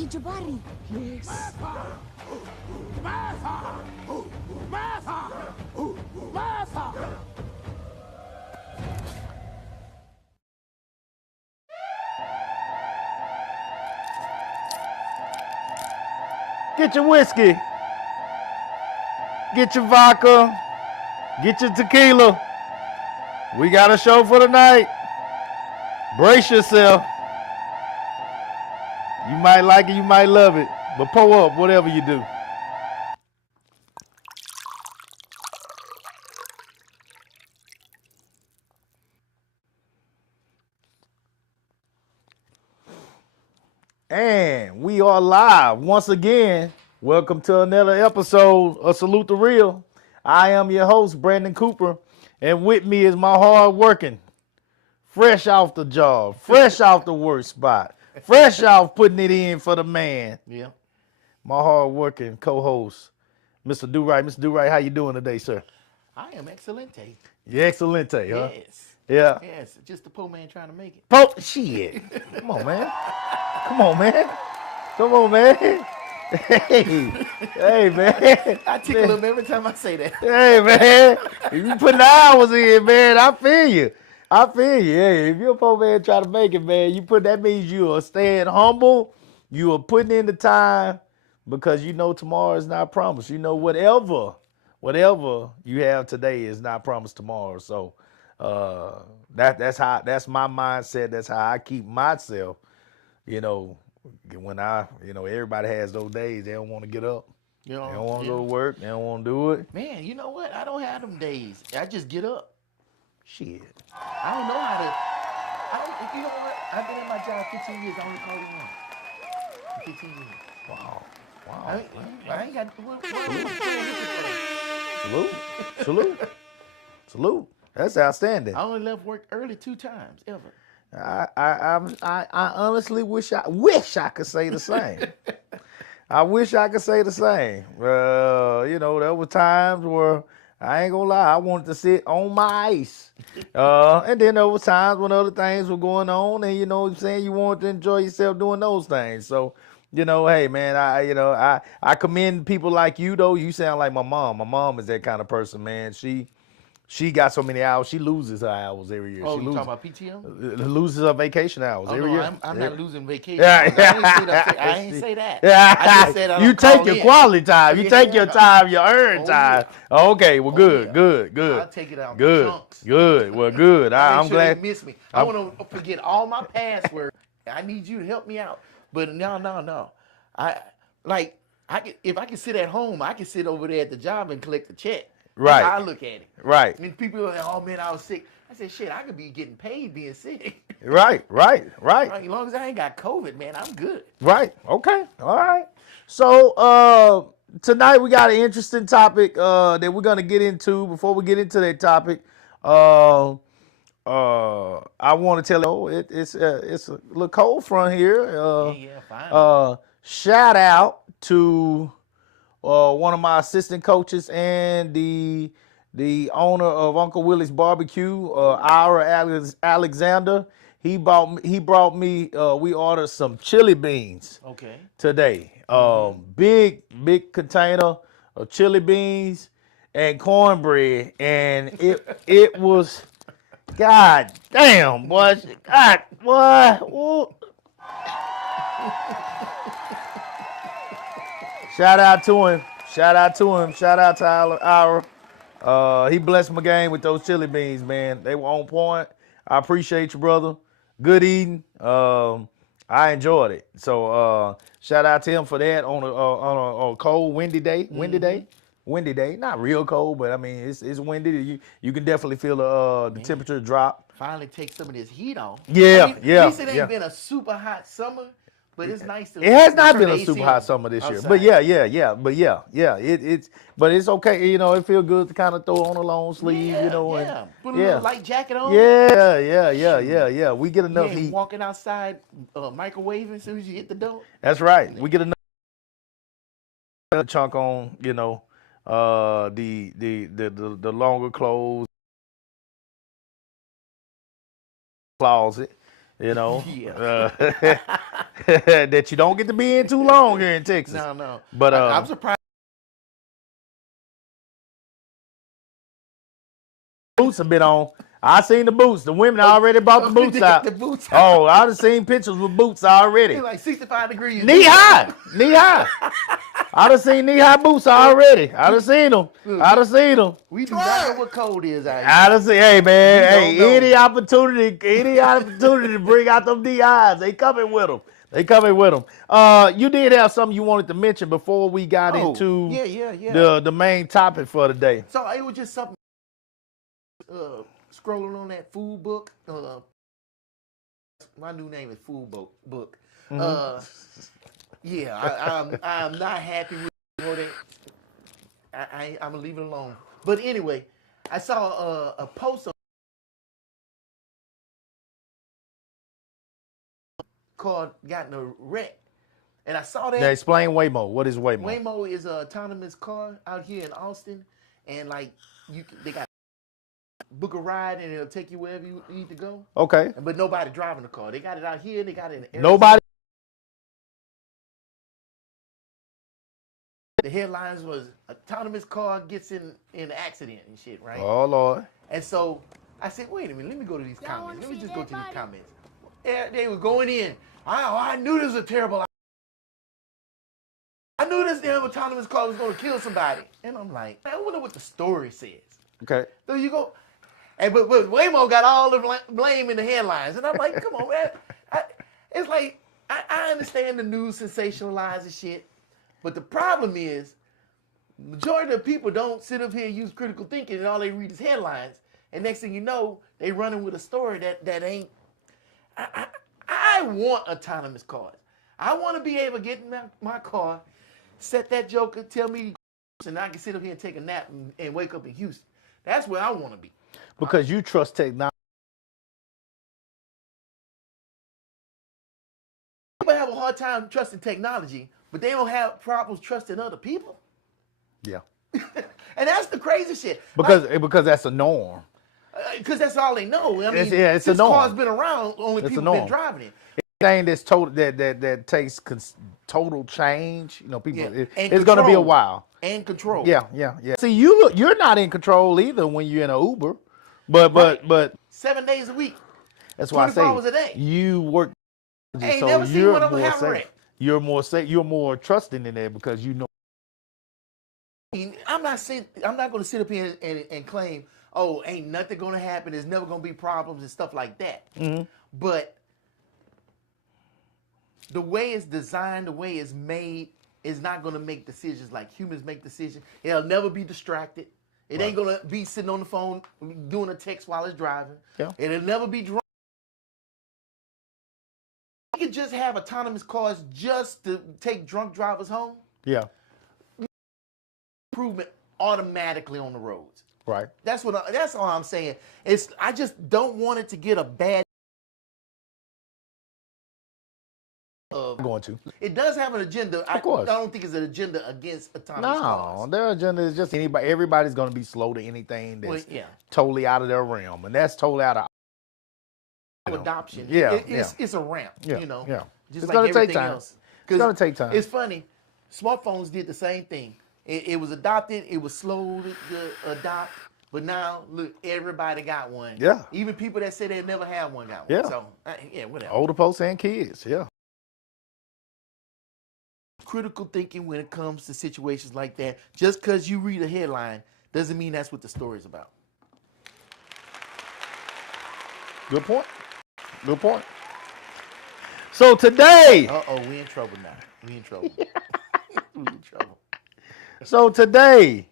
Ate Jabari. Yes. Get your whiskey. Get your vodka. Get your tequila. We got a show for tonight. Brace yourself. You might like it, you might love it, but pour up whatever you do. And we are live once again. Welcome to another episode of Salute the Real. I am your host, Brandon Cooper, and with me is my hard working, fresh off the job, fresh off the work spot, fresh off putting it in for the man. Yeah. My hard working co-host, Mr. Do-Right. Mr. Do-Right, how you doing today, sir? I am excelente. You excelente, huh? Yes. Yeah. Yes. Just the poor man trying to make it. Shit. Come on, man. Come on, man. Come on, man. Hey, man. I tickle him every time I say that. Hey, man. If you put the hours in, man, I feel you. I feel you. Hey, if you're a poor man trying to make it, man, that means you are staying humble. You are putting in the time because you know tomorrow is not promised. You know whatever you have today is not promised tomorrow. So that's my mindset. That's how I keep myself. You know, when everybody has those days, they don't want to get up. You know, They don't want to go to work. They don't want to do it. Man, you know what? I don't have them days. I just get up. Shit. I don't know how to. You know what? I've been in my job 15 years. I only called him once. 15 years. Wow. I ain't got. Salute. That's outstanding. I only left work early 2 times ever. I honestly wish I could say the same. I wish I could say the same. There were times where I ain't gonna lie, I wanted to sit on my ice. And then there were times when other things were going on, and you know what I'm saying, you wanted to enjoy yourself doing those things. So, hey man, I commend people like you though. You sound like my mom. My mom is that kind of person, man. She got so many hours. She loses her hours every year. Oh, she you talking about PTO? Loses her vacation hours every year. I'm not losing vacation. Yeah. I ain't say that. Yeah. I just said I don't you take call your in. quality time. You take your time, your earned time. Yeah. Okay, well, good. I'll take it out. Good. Chunks. Good. Well, good. I'm Make sure glad. they miss me. I want to forget all my passwords I need you to help me out. But no. If I can sit at home, I can sit over there at the job and collect the check. Right. That's how I look at it. Right. And people are like, oh man, I was sick. I said, shit, I could be getting paid being sick. Right. As long as I ain't got COVID, man, I'm good. Right. Okay. All right. So tonight we got an interesting topic that we're gonna get into. Before we get into that topic, I want to tell you it's a little cold front here. Fine. Shout out to one of my assistant coaches and the owner of Uncle Willie's Barbecue, Ira Alexander. He brought me. We ordered some chili beans. Okay. Today. Big container of chili beans and cornbread, and it was, God damn, boy, God, boy. Shout out to him. Shout out to Ira. He blessed my game with those chili beans, man. They were on point. I appreciate you, brother. Good eating. I enjoyed it. So shout out to him for that on a cold, windy day. Windy day. Not real cold, but I mean it's windy. You can definitely feel the temperature drop. Finally take some of this heat off. Yeah, I mean, yeah. At least it ain't been a super hot summer, but it's nice to. It has not turn been the a AC super hot on summer this year, outside. but it's okay. You know, it feels good to kind of throw on a long sleeve. Yeah, you know, yeah. and Put a little light jacket on. Yeah. We get You enough ain't heat. walking outside microwaving as soon as you hit the door. That's right. We get enough chunk on. You know, the longer clothes closet. You know, that you don't get to be in too long here in Texas. No. But I'm surprised. Boots have been on. I seen the boots. The women already brought the boots out. The boots out. Oh, I done seen pictures with boots already. They're like 65 degrees. Knee high. I done seen knee-high boots already. I done seen them. We do not know what cold is out here. I done seen, hey man, We don't know. any opportunity to bring out them DIs, they coming with them. You did have something you wanted to mention before we got into the main topic for the day. So it was just something scrolling on that food book. My new name is Food Book. I'm not happy with it. I'm gonna leave it alone. But anyway, I saw a post called "Got in a Wreck," and I saw that. Now explain Waymo. What is Waymo? Waymo is an autonomous car out here in Austin, and like they got book a ride and it'll take you wherever you need to go. Okay. But nobody driving the car. They got it out here. They got it in Arizona. Nobody. The headlines was autonomous car gets in an accident and shit, right? Oh Lord. And so I said, wait a minute, let me go to these comments. Let me just go to these comments. They were going in. I knew this was a terrible. I knew this damn autonomous car was going to kill somebody. And I'm like, I wonder what the story says. Okay. So you go, and but Waymo got all the blame in the headlines. And I'm like, come on, man. It's like, I understand the news sensationalizing shit. But the problem is, majority of people don't sit up here and use critical thinking, and all they read is headlines. And next thing you know, they running with a story that ain't. I want autonomous cars. I want to be able to get in my car, set that joker, tell me, and I can sit up here and take a nap and wake up in Houston. That's where I want to be. Because you trust technology. People have a hard time trusting technology, but they don't have problems trusting other people. Yeah. And that's the crazy shit. Because that's a norm. Because that's all they know. I mean, it's a this norm. car's been around, only It's a people norm. been driving it. Anything that's total that takes total change, people, Yeah. it's going to be a while. And control. Yeah. See, you're not in control either when you're in an Uber, but 7 days a week. that's why I 24 hours a day. say you work. I ain't so never seen you're one of them more have a safe. wreck. You're more safe. You're more trusting in there because you know. I'm not going to sit up here and claim, oh, ain't nothing going to happen. There's never going to be problems and stuff like that. Mm-hmm. But the way it's designed, the way it's made, is not going to make decisions like humans make decisions. It'll never be distracted. It ain't going to be sitting on the phone doing a text while it's driving. Yeah. It'll never be drunk. We could just have autonomous cars just to take drunk drivers home. Yeah. Improvement automatically on the roads. Right. That's all I'm saying. I just don't want it to get a bad. Going to. It does have an agenda. Of course. I don't think it's an agenda against autonomous No, cars. their agenda is just anybody. Everybody's going to be slow to anything that's totally out of their realm, and that's totally out of adoption. Yeah, it's a ramp. Yeah, you know. yeah. Just It's like gonna take everything time. else. It's gonna take time. It's funny. Smartphones did the same thing. It was adopted. It was slow to adopt. But now, look, everybody got one. Yeah. Even people that said they never had one got one. Yeah. So, whatever. older folks and kids. Yeah. Critical thinking when it comes to situations like that. Just because you read a headline doesn't mean that's what the story's about. Good point. Good point. So today. Uh-oh, we in trouble now. We in trouble. We in trouble. So today.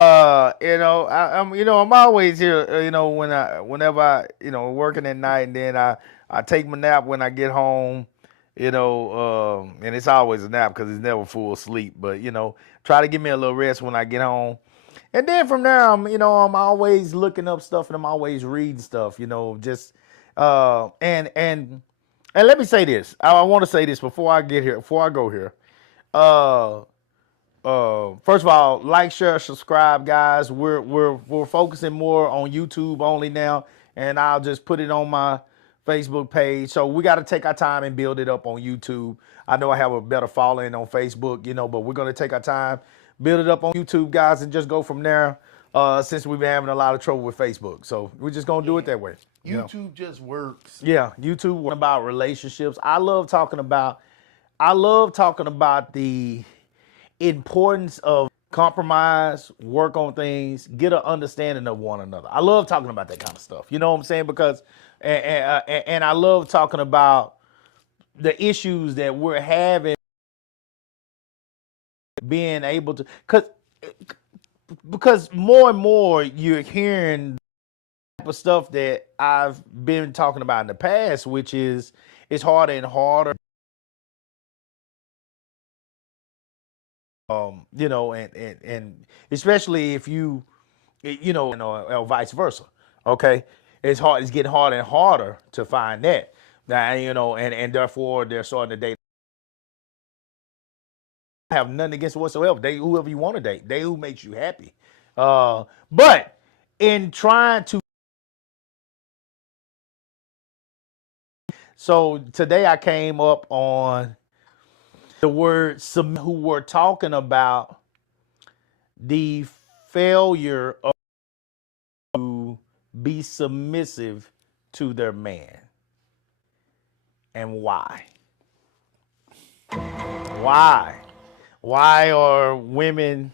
I'm always here, whenever I, working at night, and then I take my nap when I get home, and it's always a nap because it's never full sleep, but, try to give me a little rest when I get home. And then from there, I'm always looking up stuff, and I'm always reading stuff, and let me say this. I want to say this before I go here. First of all, like, share, subscribe, guys. We're focusing more on YouTube only now, and I'll just put it on my Facebook page. So we got to take our time and build it up on YouTube. I know I have a better following on Facebook, but we're going to take our time, build it up on YouTube, guys, and just go from there. Since we've been having a lot of trouble with Facebook, so we're just gonna do it that way. YouTube just works. Yeah, YouTube about relationships. I love talking about the importance of compromise, work on things, get an understanding of one another. I love talking about that kind of stuff. You know what I'm saying? Because and I love talking about the issues that we're having, being able to, because more and more you're hearing the type of stuff that I've been talking about in the past, which is it's harder and harder. And especially if you, or vice versa. Okay, it's hard. It's getting harder and harder to find that. Now, and therefore they're starting to date. I have nothing against whatsoever. Date whoever you want to date. Date who makes you happy. But in trying to. So today I came up on the word who were talking about the failure of to be submissive to their man. And why? Why? Why are women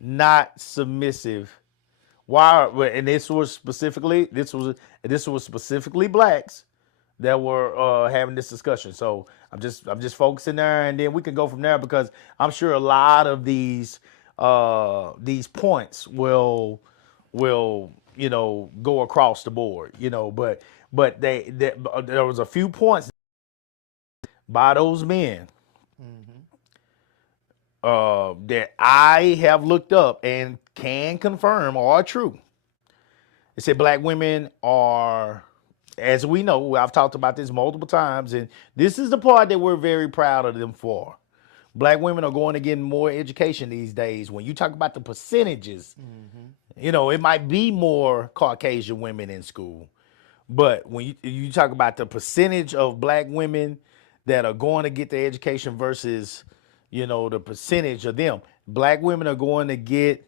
not submissive? Why? And this was specifically blacks that were having this discussion. So I'm just focusing there, and then we can go from there, because I'm sure a lot of these points will go across the board, but there was a few points by those men that I have looked up and can confirm are true. It said black women are, as we know, I've talked about this multiple times, and this is the part that we're very proud of them for. Black women are going to get more education these days. When you talk about the percentages, it might be more Caucasian women in school, but when you talk about the percentage of black women that are going to get the education versus, the percentage of them, black women are going to get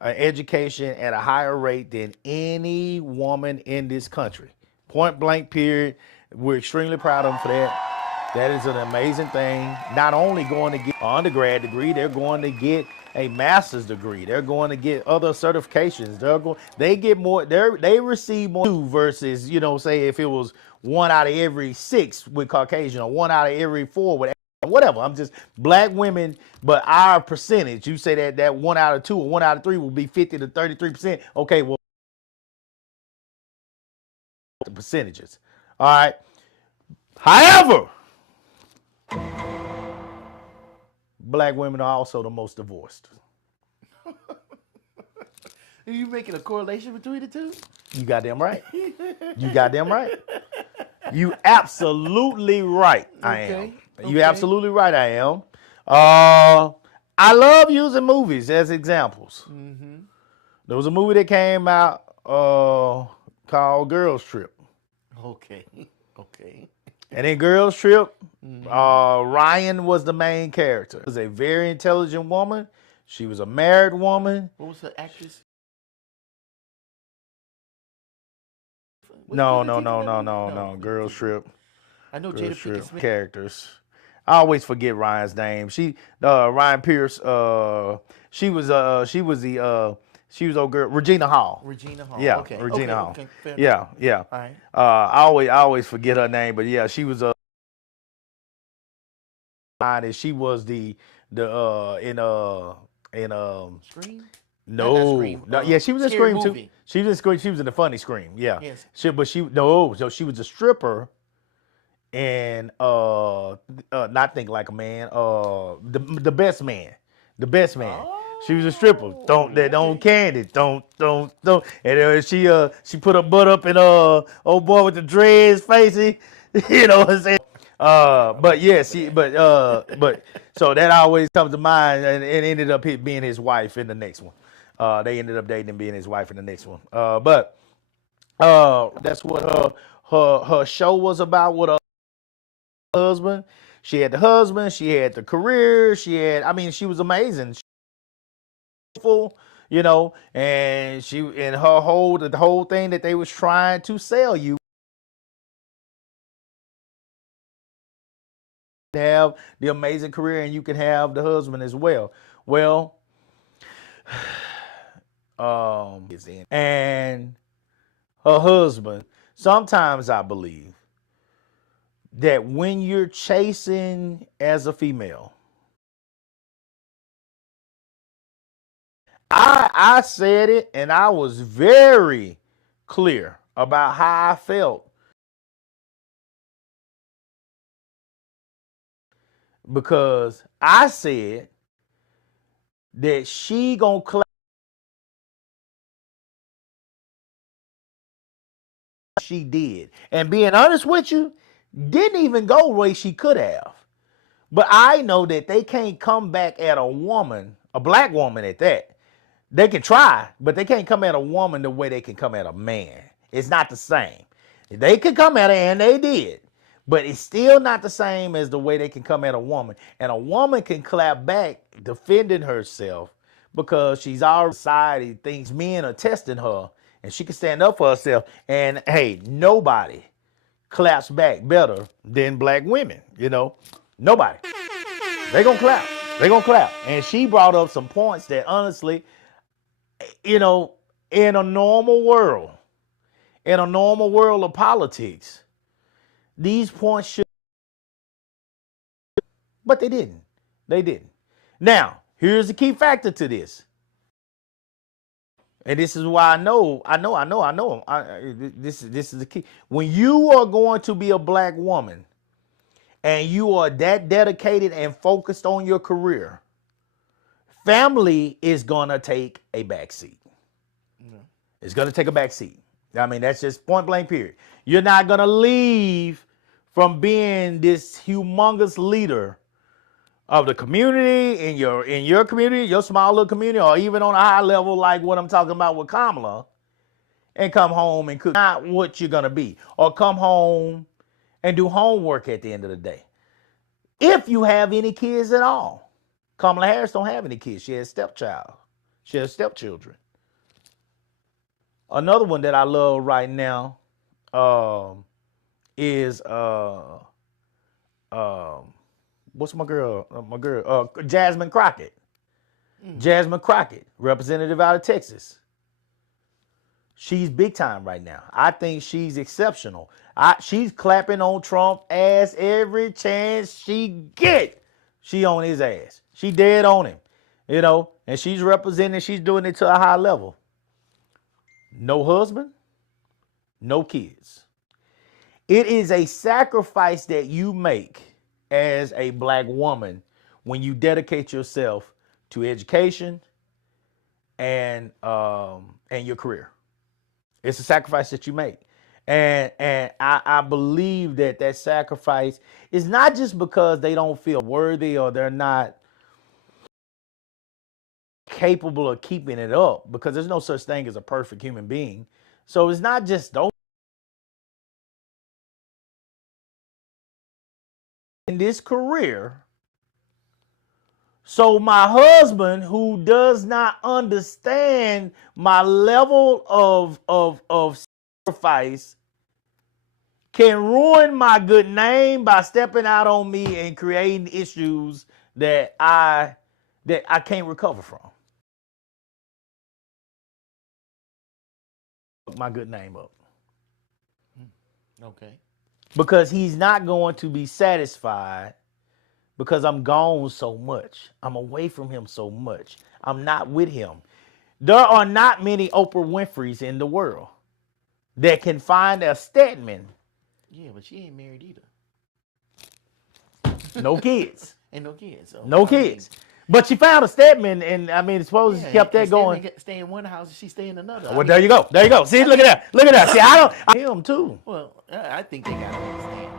an education at a higher rate than any woman in this country. Point blank, period. We're extremely proud of them for that. That is an amazing thing. Not only going to get an undergrad degree, they're going to get a master's degree. They're going to get other certifications. They get more. They receive more versus, say if it was 1 out of every 6 with Caucasian or 1 out of every 4 with whatever. I'm just black women, but our percentage. You say that 1 out of 2 or 1 out of 3 will be 50 to 33%. Okay, well, the percentages. All right. However, black women are also the most divorced. Are you making a correlation between the two? You goddamn right. You goddamn right. You absolutely right. I am. You absolutely right. I am. I love using movies as examples. Mm-hmm. There was a movie that came out called Girls Trip. Okay. Okay. And in Girls Trip, Ryan was the main character. She was a very intelligent woman. She was a married woman. What was the actress? No. Girls Trip. I know Jada Pinkett Smith. Characters. I always forget Ryan's name. Ryan Pierce. She was old girl Regina Hall. Regina Hall. Yeah, okay. Regina Hall. Okay. Yeah. All right. I always forget her name, but yeah, she was she was in Scream? No, yeah, she was in Scream movie. too. She was in Scream. She was in the funny Scream. Yeah. Yes. So she was a stripper, and not Think Like a Man. The Best Man. The Best Man. Oh, she was a stripper. Don't candy. Don't. And she put her butt up in old boy with the dreads facey. You know what I'm saying? But yeah, so that always comes to mind, and it ended up being his wife in the next one. They ended up dating and being his wife in the next one. But that's what her show was about with her husband. She had the husband, she had the career, she was amazing. And the whole thing that they was trying to sell you. Have the amazing career and you can have the husband as well. Well, and her husband, sometimes I believe that when you're chasing as a female, I said it and I was very clear about how I felt. Because I said that she gonna clap. She did. And being honest with you, didn't even go the way she could have. But I know that they can't come back at a woman, a black woman at that. They can try, but they can't come at a woman the way they can come at a man. It's not the same. They could come at her, and they did. But it's still not the same as the way they can come at a woman. And a woman can clap back defending herself because she's our society thinks men are testing her and she can stand up for herself. And hey, nobody claps back better than black women, Nobody. They gonna clap. They gonna clap. And she brought up some points that honestly, in a normal world of politics, these points should, but they didn't. They didn't. Now, here's the key factor to this. And this is why I know. This is the key. When you are going to be a black woman and you are that dedicated and focused on your career, family is going to take a back seat. It's going to take a back seat. That's just point blank period. You're not going to leave from being this humongous leader of the community in your community, your small little community, or even on a high level like what I'm talking about with Kamala, and come home and cook. Not what you're gonna be, or come home and do homework at the end of the day. If you have any kids at all, Kamala Harris don't have any kids. She has stepchild. She has stepchildren. Another one that I love right now is what's my girl? Jasmine Crockett. Jasmine Crockett, representative out of Texas. She's big time right now. I think she's exceptional. She's clapping on Trump ass every chance she get. She on his ass. She dead on him, and she's representing. She's doing it to a high level. No husband, no kids. It is a sacrifice that you make as a black woman when you dedicate yourself to education and your career. It's a sacrifice that you make. And I believe that sacrifice is not just because they don't feel worthy or they're not capable of keeping it up, because there's no such thing as a perfect human being. So it's not just those. In this career, so my husband, who does not understand my level of sacrifice, can ruin my good name by stepping out on me and creating issues that I can't recover from. My good name up. Okay. Because he's not going to be satisfied because I'm gone so much. I'm away from him so much. I'm not with him. There are not many Oprah Winfreys in the world that can find a Stedman. Yeah, but she ain't married either. No kids. Ain't no kids. So, No kids. But she found a Stedman, and I mean, suppose she kept that going. Stay in one house, and she stay in another. Well, there you go. There you go. See, look at that. Look at that. See, I him too. Well, I think they gotta understand.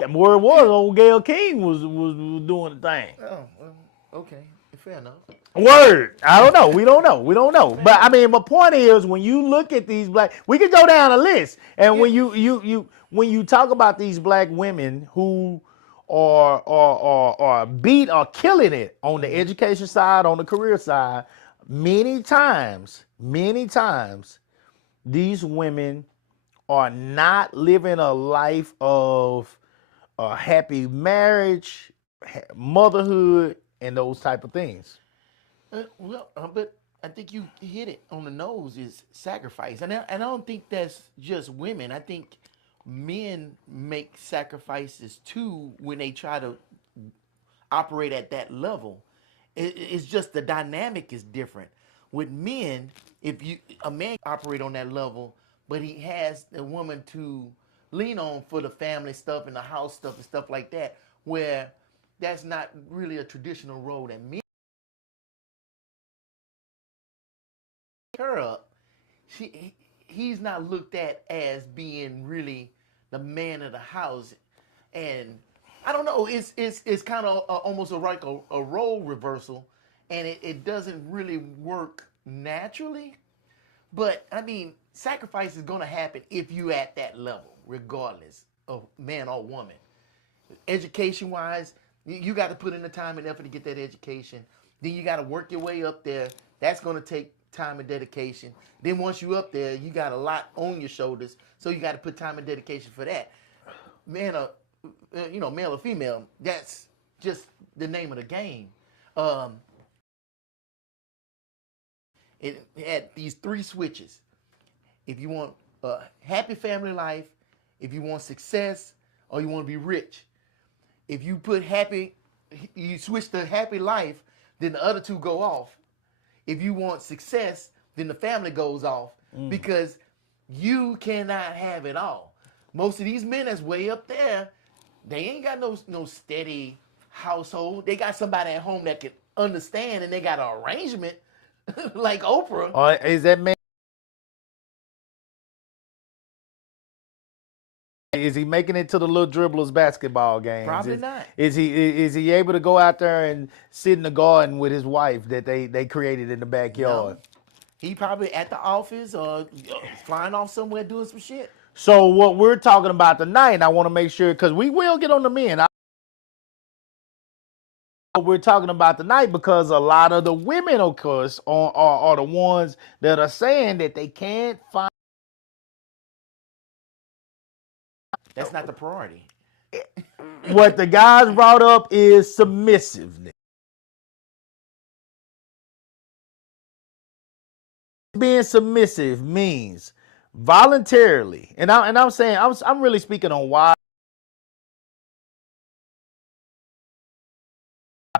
That word was old Gayle King was doing the thing. Oh, well, okay, fair enough. Word. I don't know. We don't know. We don't know. But I mean, my point is, when you look at these black, we can go down a list, and when you talk about these black women who are beat or killing it on the education side, on the career side, many times, these women are not living a life of a happy marriage, motherhood, and those type of things. But I think you hit it on the nose, is sacrifice. And I don't think that's just women. I think men make sacrifices too when they try to operate at that level. It's just the dynamic is different. With men, a man operate on that level, but he has a woman to lean on for the family stuff and the house stuff and stuff like that, where that's not really a traditional role that men her up. He's not looked at as being really the man of the house, and I don't know. It's kind of almost like a role reversal, and it doesn't really work naturally. But I mean, sacrifice is going to happen if you at that level, regardless of man or woman. Education wise, you got to put in the time and effort to get that education. Then you got to work your way up there. That's going to take time and dedication. Then once you up there, you got a lot on your shoulders, so you got to put time and dedication for that. Man, male or female, that's just the name of the game. It had these 3 switches. If you want a happy family life, if you want success, or you want to be rich. If you put happy, you switch to happy life, then the other 2 go off. If you want success, then the family goes off, because you cannot have it all. Most of these men that's way up there, they ain't got no steady household. They got somebody at home that can understand, and they got an arrangement like Oprah. Or is that man? Is he making it to the little dribblers basketball games? Probably not. Is he able to go out there and sit in the garden with his wife that they created in the backyard? No. He probably at the office or flying off somewhere doing some shit. So what we're talking about tonight, I want to make sure, because we will get on the men. We're talking about tonight because a lot of the women, of course, are the ones that are saying that they can't find. That's not the priority. What the guys brought up is submissiveness. being submissive means voluntarily, and I'm saying I'm really speaking on why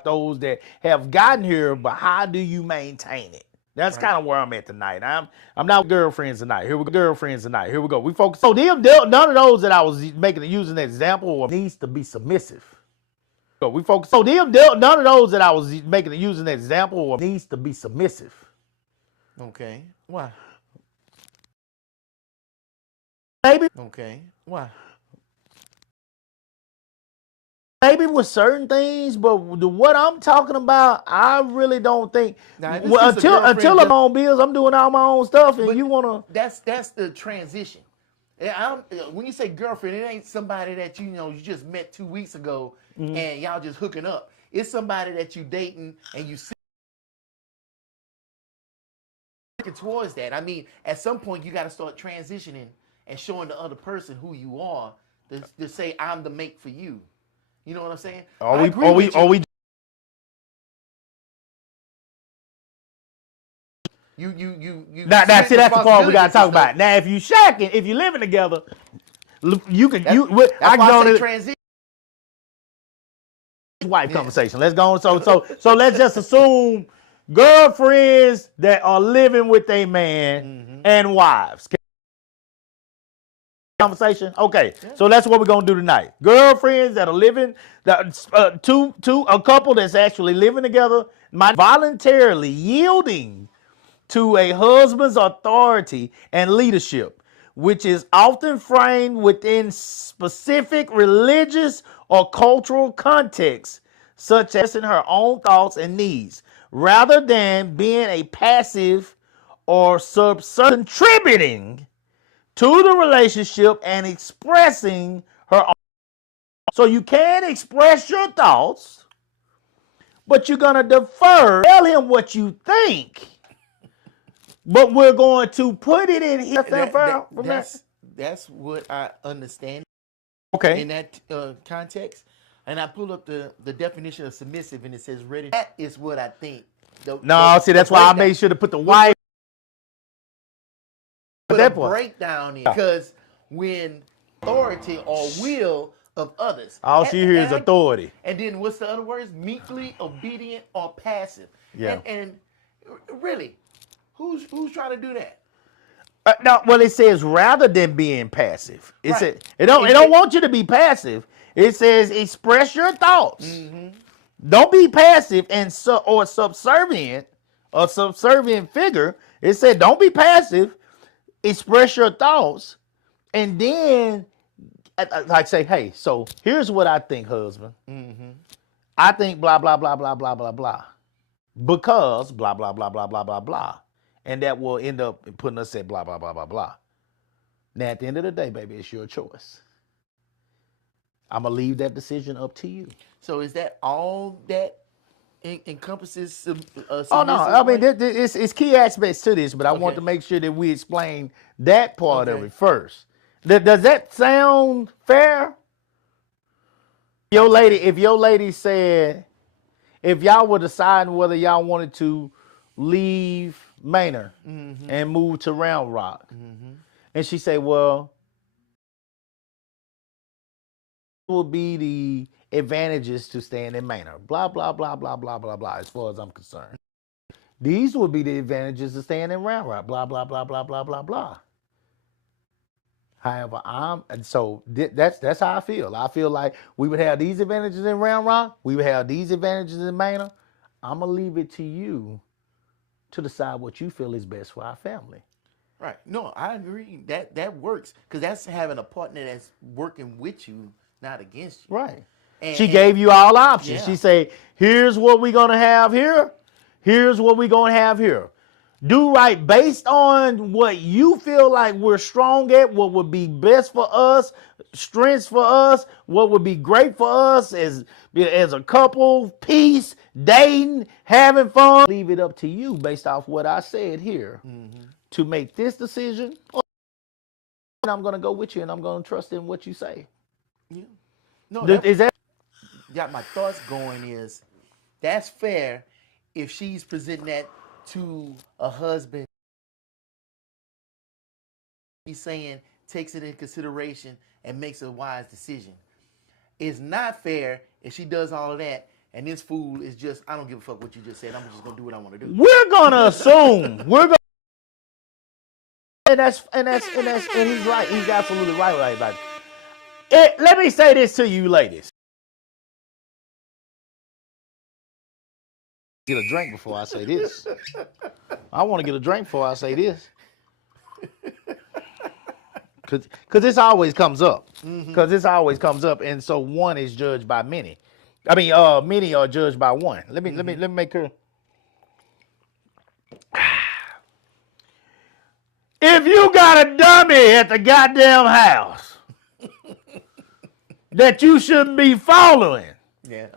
those that have gotten here, but how do you maintain it? That's kind of where I'm at tonight. I'm not with girlfriends tonight. Here we go. Girlfriends tonight. Here we go. We focus. So none of those that I was using an example of needs to be submissive. So we focus. So none of those that I was using an example of needs to be submissive. Okay. Why? Maybe. Okay. Why? Maybe with certain things, but what I'm talking about, I really don't think. Now, Until I'm on bills, I'm doing all my own stuff, and you wanna. That's the transition. When you say girlfriend, it ain't somebody that you just met 2 weeks ago and y'all just hooking up. It's somebody that you dating and you see towards that. I mean, at some point you got to start transitioning and showing the other person who you are to say I'm the mate for you. You know what I'm saying? Are we? You. Now, see, that's the part we gotta talk about. Now, if you shacking, if you living together, you can. I can go to transition. Wife conversation. Let's go on. So let's just assume girlfriends that are living with a man and wives. Conversation. Okay, so that's what we're gonna do tonight. Girlfriends that are living, a couple that's actually living together, voluntarily yielding to a husband's authority and leadership, which is often framed within specific religious or cultural contexts, such as in her own thoughts and needs, rather than being a passive or contributing to the relationship and expressing her own. So you can express your thoughts, but you're going to defer. Tell him what you think, but we're going to put it in here. That's what I understand. Okay. In that context. And I pull up the definition of submissive, and it says ready. That is what I think. That's why I made sure to put the wife. Put a breakdown in, because when authority or will of others. All she hears is authority. And then what's the other words? Meekly, obedient, or passive. Yeah. And really, who's trying to do that? No, well, it says rather than being passive. It don't want you to be passive. It says express your thoughts. Don't be passive or subservient figure. It said don't be passive. Express your thoughts, and then like say, hey, so here's what I think, husband. I think blah blah blah blah blah blah blah, because blah blah blah blah blah blah blah, and that will end up putting us at blah blah blah blah blah. Now at the end of the day, baby, it's your choice. I'm gonna leave that decision up to you. So is that all that encompasses? Oh no, I mean it's key aspects to this, but I want to make sure that we explain that part of it first. Does that sound fair? If your lady said, if y'all were deciding whether y'all wanted to leave Manor and move to Round Rock, and she said, well, will be the advantages to staying in Manor. Blah, blah, blah, blah, blah, blah, blah, as far as I'm concerned. These would be the advantages of staying in Round Rock. Blah, blah, blah, blah, blah, blah, blah. However, that's how I feel. I feel like we would have these advantages in Round Rock. We would have these advantages in Manor. I'm going to leave it to you to decide what you feel is best for our family. Right. No, I agree. That works, because that's having a partner that's working with you, not against you. Right. She gave you all options. Yeah. She said, here's what we're going to have here. Here's what we're going to have here. Do right based on what you feel like we're strong at, what would be best for us, strengths for us, what would be great for us as a couple, peace, dating, having fun. Leave it up to you based off what I said here to make this decision. And I'm going to go with you, and I'm going to trust in what you say. Yeah. No, is that? Got my thoughts going is that's fair if she's presenting that to a husband he's saying takes it in consideration and makes a wise decision. It's not fair if she does all of that and this fool is just, I don't give a fuck what you just said. I'm just gonna do what I want to do. We're gonna assume and he's right. He's absolutely right about it. Let me say this to you, ladies. Get a drink before I say this. I want to get a drink before I say this. Cause this always comes up. Cause this always comes up, and so one is judged by many. I mean, many are judged by one. Let me make her. If you got a dummy at the goddamn house that you shouldn't be following, Yeah.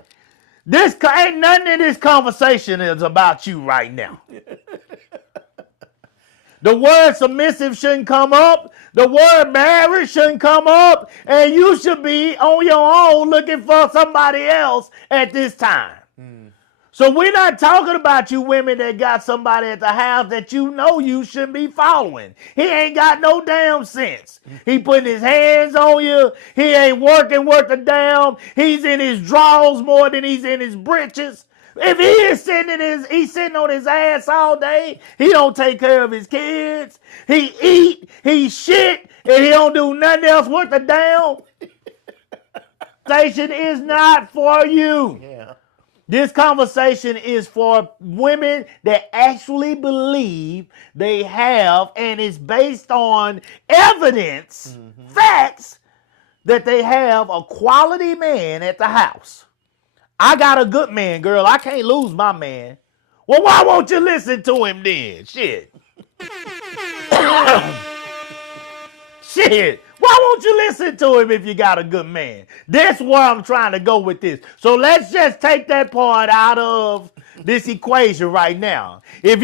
this ain't nothing in this conversation is about you right now. The word submissive shouldn't come up. The word marriage shouldn't come up. And you should be on your own looking for somebody else at this time. So we're not talking about you women that got somebody at the house that you know you shouldn't be following. He ain't got no damn sense. He putting his hands on you. He ain't working worth a damn. He's in his drawers more than he's in his britches. If he is he's sitting on his ass all day. He don't take care of his kids. He eat, he shit, and he don't do nothing else worth a damn. Station is not for you. Yeah. This conversation is for women that actually believe they have, and it's based on evidence, facts, that they have a quality man at the house. I got a good man, girl. I can't lose my man. Well, why won't you listen to him then? Shit. Shit. Why won't you listen to him if you got a good man? That's where I'm trying to go with this. So let's just take that part out of this equation right now. If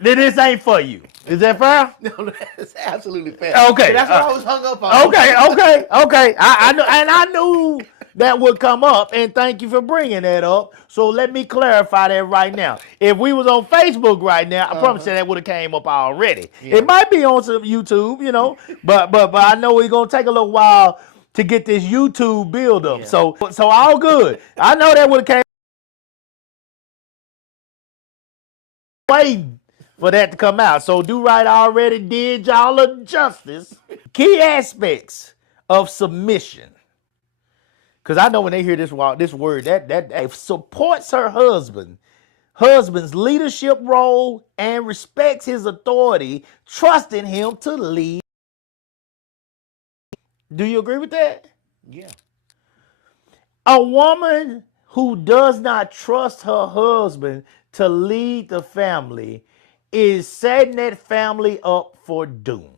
then this ain't for you. Is that fair? No, that's absolutely fair. Okay. That's what I was hung up on. Okay. I knew that would come up, and thank you for bringing that up. So let me clarify that right now. If we was on Facebook right now, I promise you that would have came up already. Yeah. It might be on some YouTube, but I know it's gonna take a little while to get this YouTube build up. Yeah. So all good. I know that would have came waiting for that to come out. So Do Right already did y'all a justice. Key aspects of submission. Because I know when they hear this word, that supports her husband's leadership role and respects his authority, trusting him to lead. Do you agree with that? Yeah. A woman who does not trust her husband to lead the family is setting that family up for doom.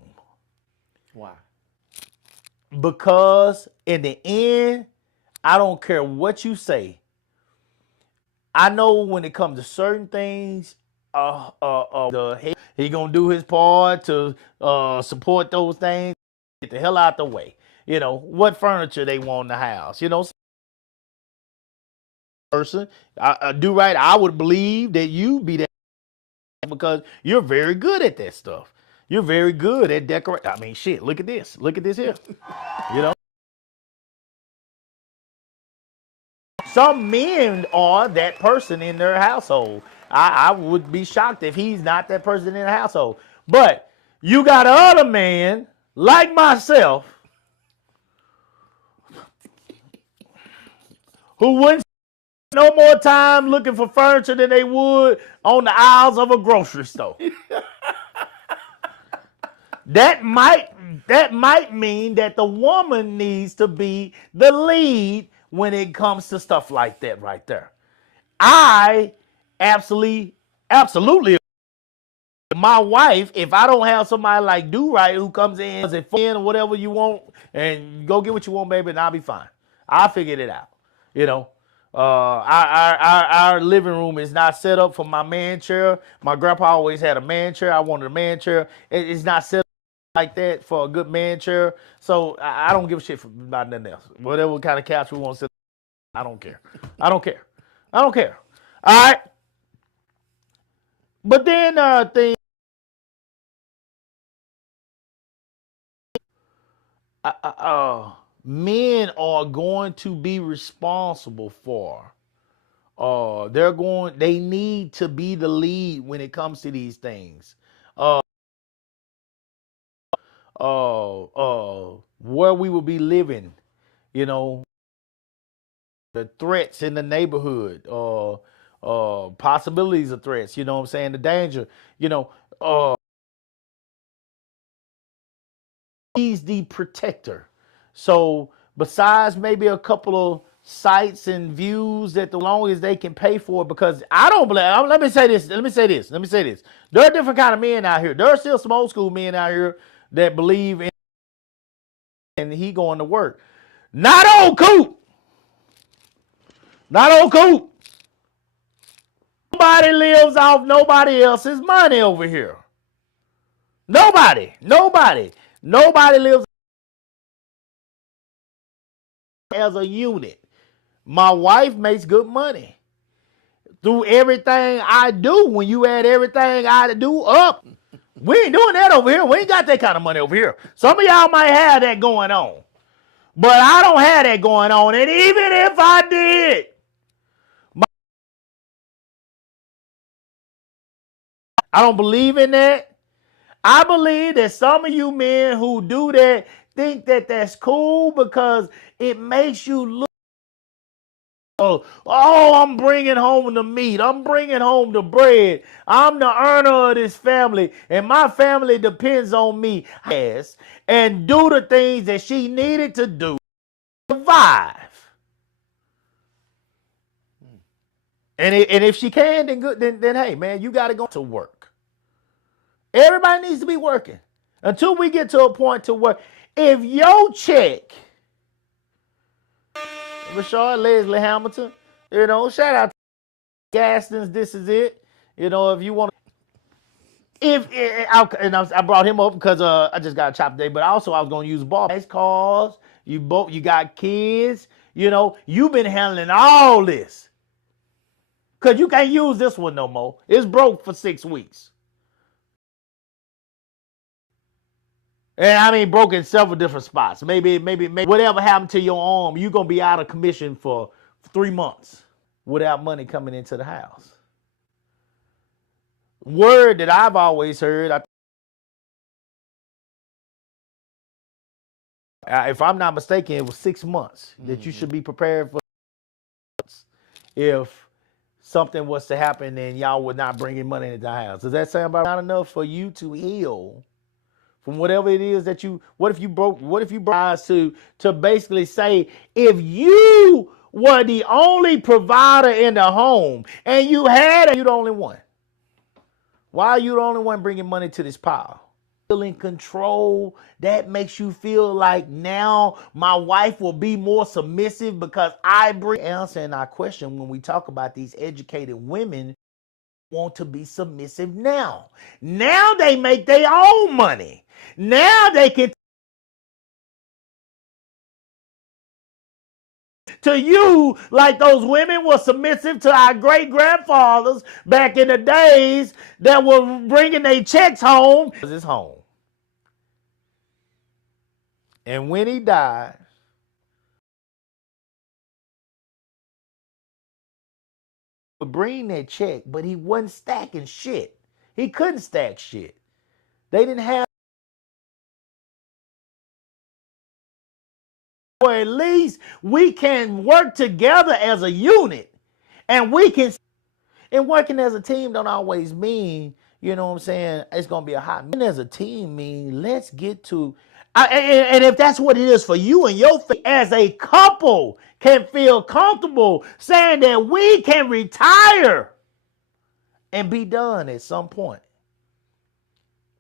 Why? Because in the end, I don't care what you say. I know when it comes to certain things, he gonna do his part to support those things. Get the hell out the way. What furniture they want in the house. Person, Do Right. I would believe that you be that because you're very good at that stuff. You're very good at decorating. I mean, shit. Look at this. Look at this here. Some men are that person in their household. I would be shocked if he's not that person in the household. But you got other men like myself who wouldn't spend no more time looking for furniture than they would on the aisles of a grocery store. That might mean that the woman needs to be the lead when it comes to stuff like that right there. I absolutely, my wife, if I don't have somebody like Do Right who comes in or whatever you want and go get what you want, baby, and I'll be fine. I'll figure it out. Our living room is not set up for my man chair. My grandpa always had a man chair. I wanted a man chair. It's not set up like that for a good man chair. So I don't give a shit about nothing else. Whatever kind of couch we want to sit on, I don't care. All right. But then things men are going to be responsible for. They need to be the lead when it comes to these things. Where we will be living, you know, the threats in the neighborhood, possibilities of threats, you know what I'm saying, the danger, you know, he's the protector. So besides maybe a couple of sites and views that the long as they can pay for it, because I don't believe, let me say this. There are different kind of men out here. There are still some old school men out here that believe in and he going to work. Not old Coop. Not old Coop. Nobody lives off nobody else's money over here. Nobody lives as a unit. My wife makes good money through everything I do. When you add everything I do up, we ain't doing that over here. We ain't got that kind of money over here. Some of y'all might have that going on, but I don't have that going on. And even if I did, I don't believe in that. I believe that some of you men who do that think that that's cool because it makes you look, oh, I'm bringing home the meat. I'm bringing home the bread. I'm the earner of this family, and my family depends on me. Yes, and do the things that she needed to do to survive. And if she can, then good. Then hey, man, you got to go to work. Everybody needs to be working until we get to a point to where if your check, Rashard Leslie Hamilton, you know, shout out to Gaston's, this is it. You know, if you want to, I brought him up because I just got a chop today, but also I was going to use ball. Nice cars, you got kids, you know, you've been handling all this. Because you can't use this one no more. It's broke for 6 weeks. And I mean, broke in several different spots. Maybe whatever happened to your arm, you're going to be out of commission for 3 months without money coming into the house. Word that I've always heard, if I'm not mistaken, it was 6 months that you should be prepared for. If something was to happen and y'all would not bring in money into the house. Does that sound about not enough for you to heal from whatever it is that you, what if you broke to basically say, if you were the only provider in the home and you the only one, why are you the only one bringing money to this pile? Feel in control, that makes you feel like now my wife will be more submissive because I bring answering our question when we talk about these educated women want to be submissive now. Now they make their own money. Now they can to you like those women were submissive to our great grandfathers back in the days that were bringing their checks home. His home. And when he died, he would bring that check, but he wasn't stacking shit. He couldn't stack shit. They didn't have, or at least we can work together as a unit, and we can. And working as a team don't always mean, you know what I'm saying, it's gonna be a hot. And as a team mean, let's get to. And if that's what it is for you and your family, as a couple can feel comfortable saying that we can retire and be done at some point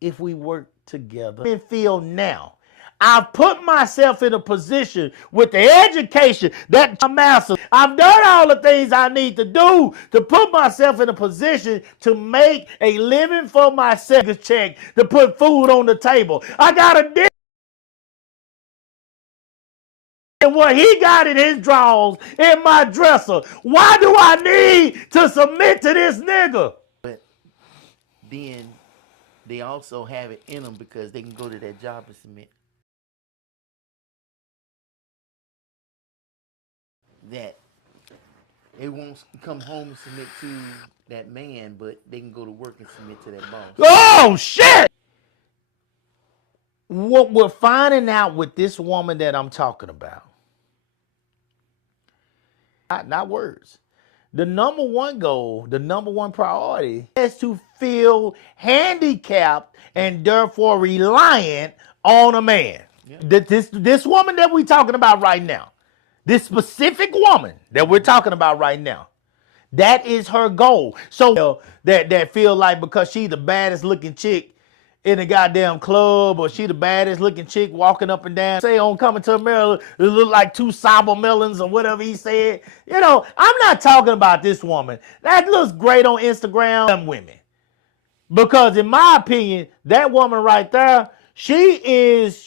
if we work together and feel now. I've put myself in a position with the education that I'm master. I've done all the things I need to do to put myself in a position to make a living for myself, check, to put food on the table. I got a deal. And what he got in his drawers in my dresser. Why do I need to submit to this nigga? But then they also have it in them because they can go to that job and submit. that they won't come home and submit to that man, but they can go to work and submit to that boss. Oh shit! What we're finding out with this woman that I'm talking about, not words. The number one goal, the number one priority is to feel handicapped and therefore reliant on a man. Yeah. This woman that we're talking about right now, this specific woman that we're talking about right now, that is her goal. So that feel like because she the baddest looking chick in the goddamn club, or she the baddest looking chick walking up and down, say on Coming to America, it look like two sour melons or whatever he said. You know, I'm not talking about this woman. That looks great on Instagram. Them women. Because in my opinion, that woman right there, she is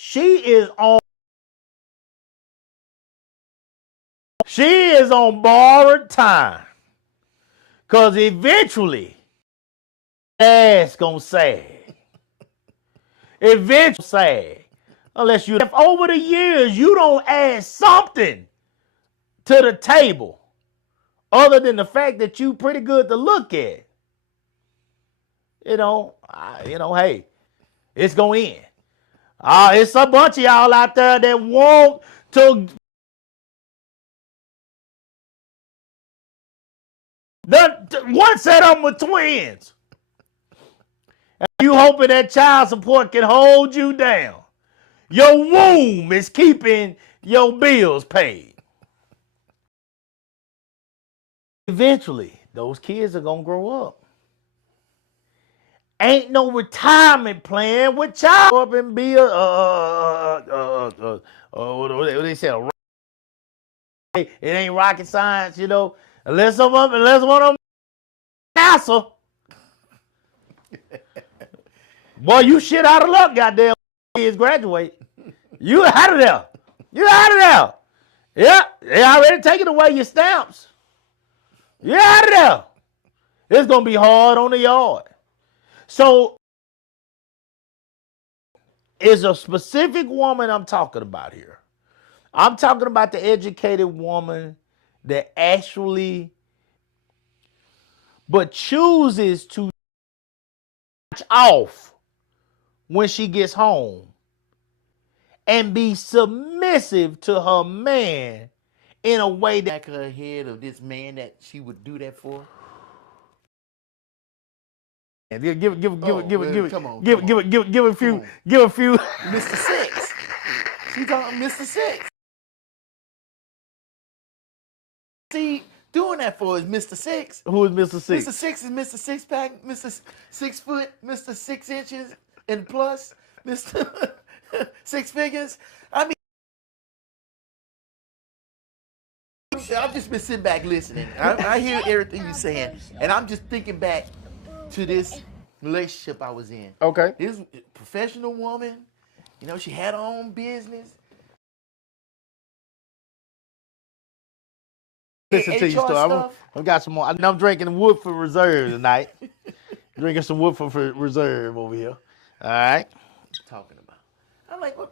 on borrowed time. Cause eventually, ass gonna sag. Eventually sag. Unless you, if over the years you don't add something to the table, other than the fact that you pretty good to look at, hey, it's gonna end. It's a bunch of y'all out there that want to. One set of them were twins. And you hoping that child support can hold you down. Your womb is keeping your bills paid. Eventually, those kids are going to grow up. Ain't no retirement plan with child up and be what they say, it ain't rocket science, you know, unless one of them NASA. Boy, you shit out of luck, goddamn kids graduate. You out of there. You out of there. Yeah, they already taking away your stamps. You out of there. It's gonna be hard on the yard. So, is a specific woman I'm talking about here. I'm talking about the educated woman that actually, but chooses to watch off when she gets home and be submissive to her man in a way that her head of this man that she would do that for. Give a few. Mr. Six. She talking Mr. Six. See, doing that for is Mr. Six. Who is Mr. Six? Mr. Six is Mr. Six Pack, Mr. 6 foot, Mr. 6 inches and plus, Mr. 6 figures. I mean, I've just been sitting back listening. I hear everything you're saying, and I'm just thinking back to this relationship I was in. Okay. This professional woman, you know, she had her own business. Listen to your story. I've got some more. I'm drinking Woodford Reserve tonight. Drinking some Woodford Reserve over here. All right. Talking about. I'm like, well,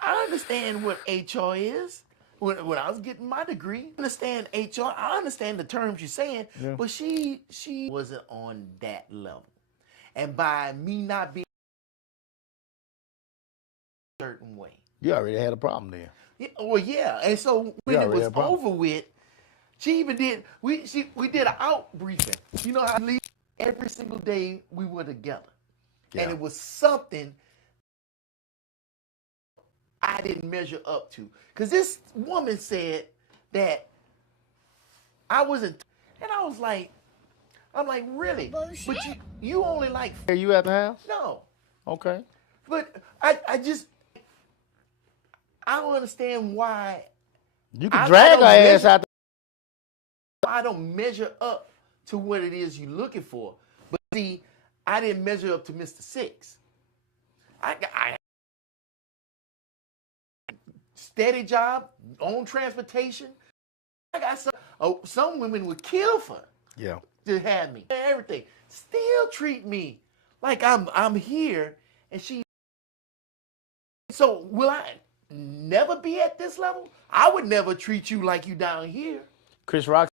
I understand what HR is. When I was getting my degree, I understand HR. I understand the terms you're saying, but she wasn't on that level. And by me not being a certain way, you already had a problem there. Yeah, well, yeah. And so when it was over with, she even did. We did an out briefing. You know how every single day we were together, and it was something I didn't measure up to. Because this woman said that I wasn't, and I was like, I'm like, really? Bullshit. But you only like. Are you at the house? No. Okay. But I don't understand why. You can drag her ass out. I don't measure up to what it is you're looking for. But see, I didn't measure up to Mr. Six. I steady job, own transportation. I got some women would kill for to have me. Everything. Still treat me like I'm here and she. So will I never be at this level, I would never treat you like you down here. Chris Rock.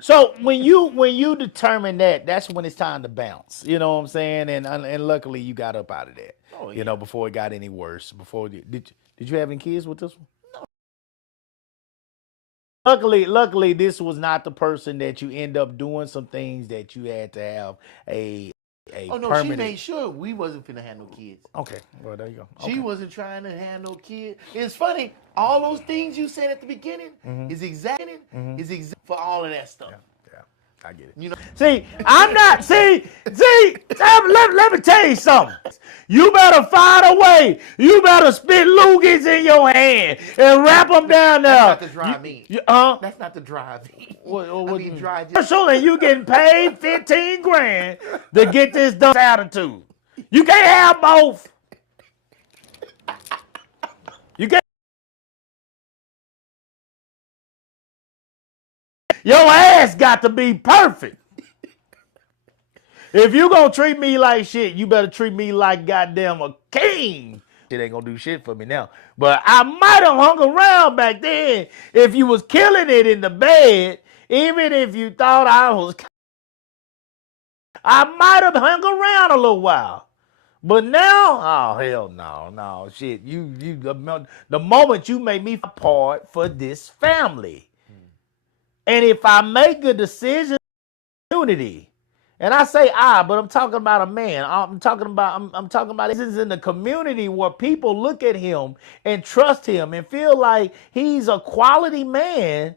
So when you determine that, that's when it's time to bounce. You know what I'm saying? And luckily you got up out of that. Oh, yeah. You know, before it got any worse. Did you have any kids with this one? Luckily, this was not the person that you end up doing some things that you had to have a Oh no, permanent. she made sure we wasn't finna have no kids. Okay, well there you go. She Okay. wasn't trying to have no kids. It's funny, all those things you said at the beginning is exactly for all of that stuff. Yeah, I get it. You know, See, I'm not. See. Let me tell you something. You better find a way. You better spit loogies in your hand and wrap them down there. that's not the drive me. That's not the drive me. What I mean, drive just. Surely you getting paid 15 grand to get this dumb attitude. You can't have both. You can't. Your ass got to be perfect. If you gonna treat me like shit, you better treat me like goddamn a king. It ain't gonna do shit for me now. But I might have hung around back then if you was killing it in the bed, even if you thought I might have hung around a little while. But now, oh hell no, shit. The moment you make me part for this family. And if I make a decision, unity. And I say but I'm talking about a man. I'm talking about this is in the community where people look at him and trust him and feel like he's a quality man.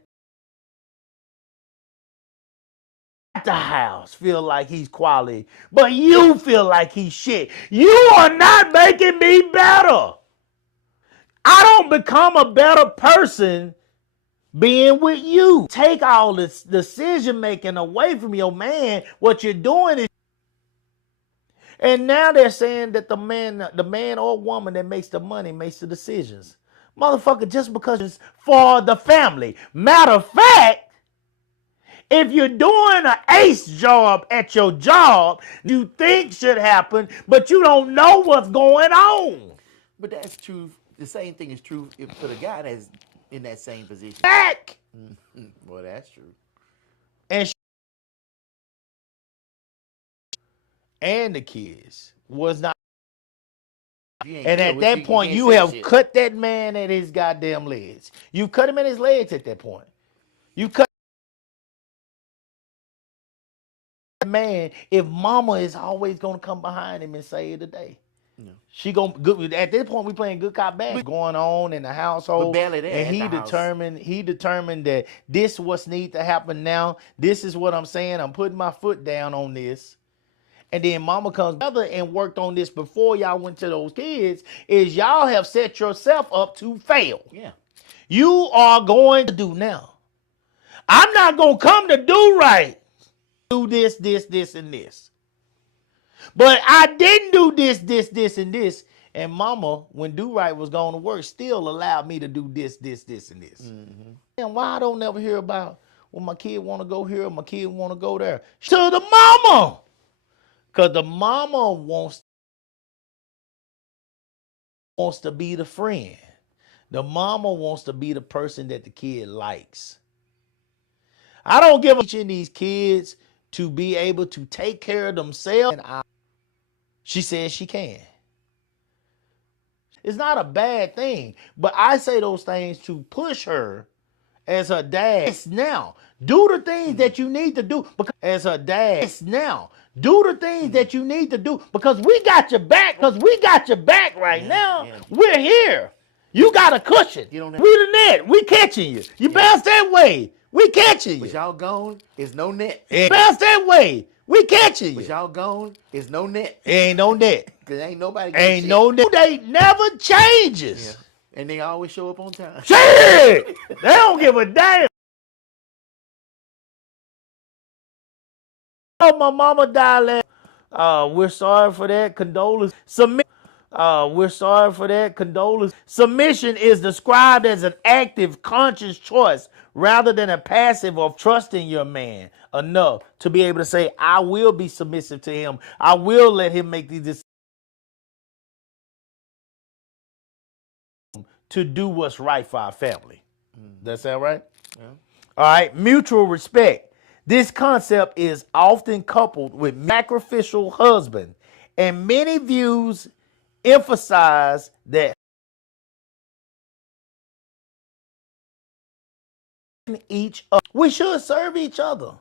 At the house feel like he's quality, but you feel like he's shit. You are not making me better. I don't become a better person being with you. Take all this decision making away from your man. What you're doing is, and now they're saying that the man or woman that makes the money makes the decisions. Motherfucker, just because it's for the family. Matter of fact, if you're doing an ace job at your job, you think should happen, but you don't know what's going on. But that's true. The same thing is true for the guy that's in that same position. Back. Well, that's true. And the kids was not. And at that point, you have cut that man at his goddamn legs. You cut him at his legs at that point. You cut that man if mama is always going to come behind him and save the day. No. She gonna at this point we playing good cop bad going on in the household. But barely there. And he determined that this what's need to happen now. This is what I'm saying. I'm putting my foot down on this. And then mama comes together and worked on this before y'all went to those kids, is y'all have set yourself up to fail. Yeah. You are going to do now. I'm not going to come to do right. Do this, and this. But I didn't do this, and this. And mama, when do right was going to work, still allowed me to do this, and this. Mm-hmm. And why I don't never hear about when my kid want to go here or my kid want to go there? To the mama. Because the mama wants to be the friend. The mama wants to be the person that the kid likes. I don't give a teaching these kids to be able to take care of themselves. She says she can. It's not a bad thing, but I say those things to push her as her dad. Now, do the things that you need to do because as her dad. Now, do the things that you need to do because we got your back. Because we got your back right now. Yeah. We're here. You got a cushion. We the net. We catching you. You bounce that way. We catching you. But y'all gone, it's no net. Bounce that way. We catching you. But y'all gone, it's no net. It ain't no net. Because ain't nobody ain't no net. They never changes. Yeah. And they always show up on time. Shit! They don't give a damn. Oh, my mama died last. We're sorry for that. Condolence. We're sorry for that. Condolence. Submission is described as an active, conscious choice rather than a passive of trusting your man enough to be able to say, I will be submissive to him. I will let him make these decisions. to do what's right for our family. That sound right? Yeah. All right, mutual respect. This concept is often coupled with sacrificial husband, and many views emphasize that we should serve each other.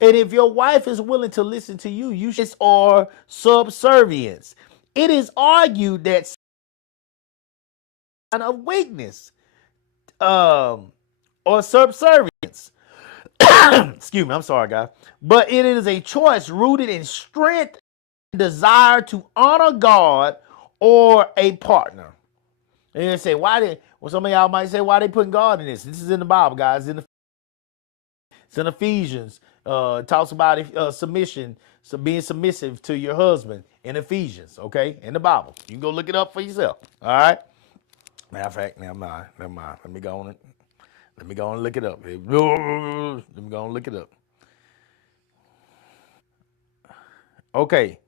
And if your wife is willing to listen to you, you should or subservience. It is argued that sign of weakness or subservience. Excuse me, I'm sorry, guys. But it is a choice rooted in strength and desire to honor God or a partner. And you say, some of y'all might say, why they putting God in this? This is in the Bible, guys. It's in Ephesians. It talks about submission, so being submissive to your husband in Ephesians, okay? In the Bible. You can go look it up for yourself. All right? Matter of fact, never mind. Let me go on and look it up. Let me go and look it up. Okay.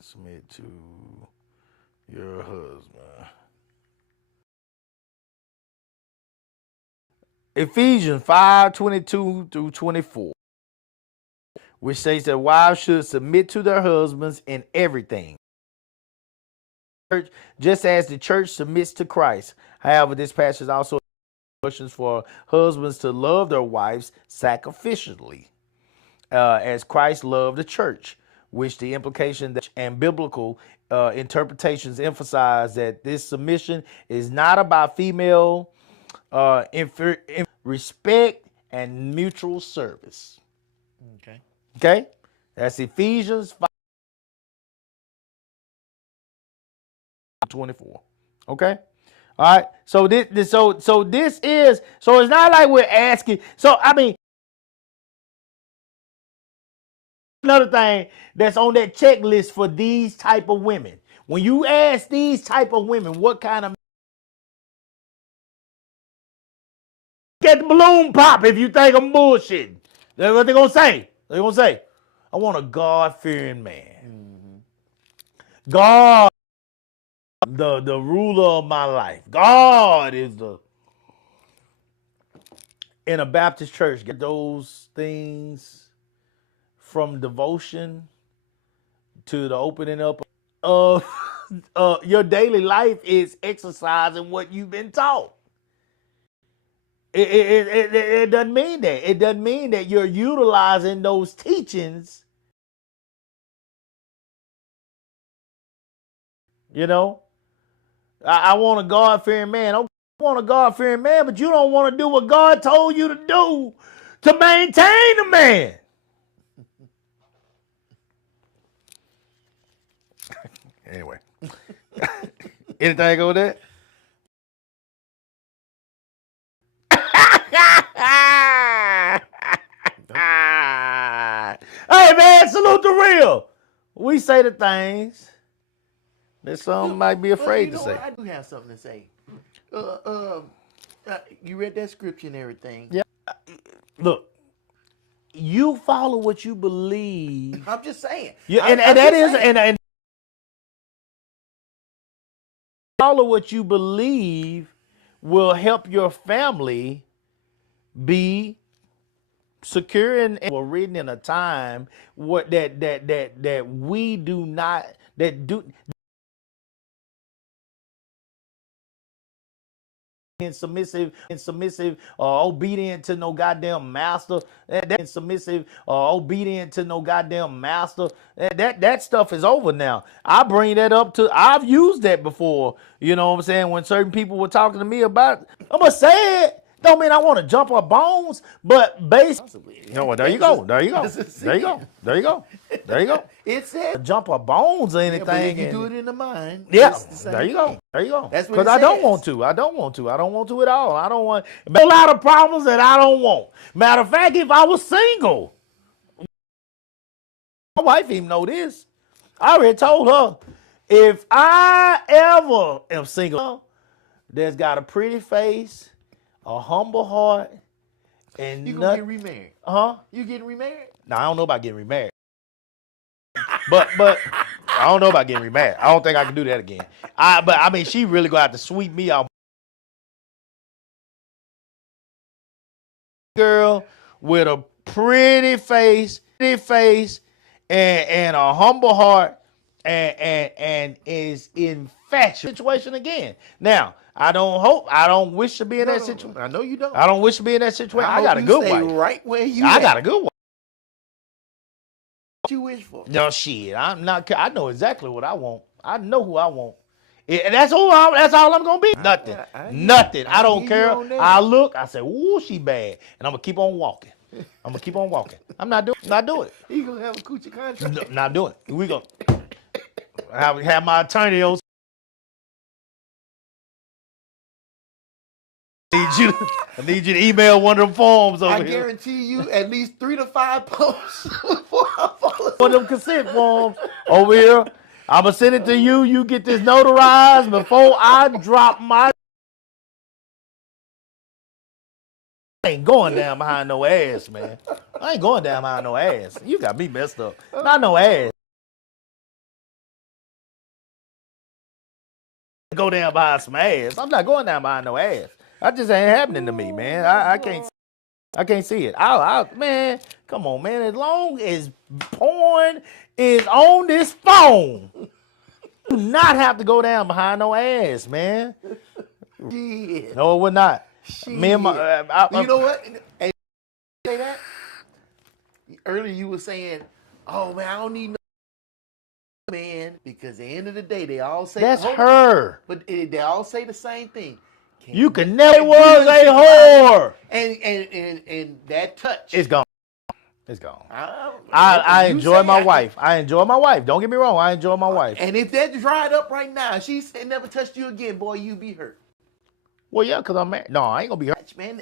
Submit to your husband. Ephesians 5:22 through 24, which says that wives should submit to their husbands in everything, just as the church submits to Christ. However, this passage also instructions for husbands to love their wives sacrificially, as Christ loved the church, which the implication and biblical interpretations emphasize that this submission is not about female respect and mutual service. Okay, that's Ephesians 5:24. Okay, all right. So this is so it's not like we're asking. So I mean, another thing that's on that checklist for these type of women. When you ask these type of women, what kind of get the balloon pop if you think I'm bullshitting. That's what they're gonna say. They're gonna say, I want a God-fearing man. God, the ruler of my life. God is in a Baptist church. Get those things from devotion to the opening up of your daily life is exercising what you've been taught. It doesn't mean that. It doesn't mean that you're utilizing those teachings. You know, I want a God-fearing man. I want a God-fearing man, but you don't want to do what God told you to do to maintain the man. Anyway, anything over there? Hey man, salute the real. We say the things that some might be afraid to say. I do have something to say. You read that scripture and everything. Yeah. Look, you follow what you believe. I'm just saying. Yeah, and that is and follow what you believe will help your family be secure and were written in a time what that we do not that do submissive obedient to no goddamn master, that submissive obedient to no goddamn master, that stuff is over now. I bring that up to, I've used that before, you know what I'm saying, when certain people were talking to me about it. I'm gonna say it. Don't mean I want to jump our bones, but basically, you know what? There you go. It said jump our bones or anything. Yeah, but you do it in the mind. Yeah, there you go. That's because I don't want to. I don't want to at all. I don't want a lot of problems that I don't want. Matter of fact, if I was single, my wife even know this. I already told her, if I ever am single, that's got a pretty face, a humble heart, and you gonna get remarried? Huh? You getting remarried? No, I don't know about getting remarried. But I don't know about getting mad. I don't think I can do that again. But I mean, she really gonna have to sweep me out. Girl with a pretty face, and a humble heart, and is infatuated situation again. Now, I don't wish to be in that situation. I know you don't. I don't wish to be in that situation. I hope got a you good stay wife. right where you I at. got a good wife. What you wish for? No shit. I'm not. I know exactly what I want. I know who I want. And that's all I'm gonna be. Nothing. Nothing. I don't care. I look. I say, ooh, she bad, and I'm gonna keep on walking. I'm not doing it. You gonna have a coochie contract? No, not doing it. We gonna have my attorney on. I need you to email one of them forms over I here. guarantee you at least 3 to 5 posts before I fall asleep. One of them consent forms over here. I'm gonna send it to you. You get this notarized before I drop my. I ain't going down behind no ass, man. I ain't going down behind no ass. You got me messed up. Not no ass. Go down behind some ass. I'm not going down behind no ass. That just ain't happening to me, man. I can't see it. Man, come on, man. As long as porn is on this phone, do not have to go down behind no ass, man. Shit. No, it would not. Shit. Me and my, You know what? Hey, say that. Earlier you were saying, "Oh man, I don't need no man," because at the end of the day, they all say that's her. but they all say the same thing. You can never was a whore. And that touch. It's gone. It's gone. I enjoy my wife. I enjoy my wife. Don't get me wrong. I enjoy my wife. And if that dried up right now, she said never touched you again, boy, you be hurt. Well, yeah, because I'm married. No, I ain't gonna be hurt. Man,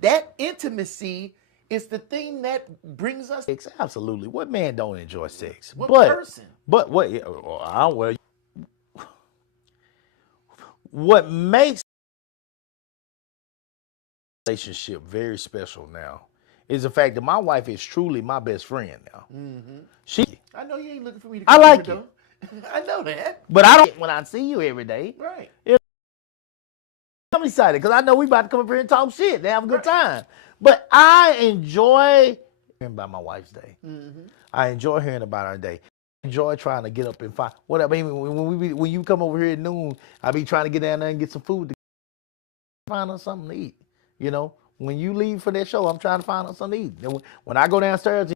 that intimacy is the thing that brings us. Sex, absolutely. What man don't enjoy sex? What but, person? But what? What makes relationship very special now is the fact that my wife is truly my best friend now. Mm-hmm. I know you ain't looking for me to. I like you. I know that. But I don't when I see you every day. Right. I'm excited because I know we about to come up here and talk shit and have a good time. But I enjoy hearing about my wife's day. Mm-hmm. I enjoy hearing about our day. I enjoy trying to get up and find whatever. I mean, when you come over here at noon, I be trying to get down there and get some food to find us something to eat. You know, when you leave for that show, I'm trying to find us something to eat. When I go downstairs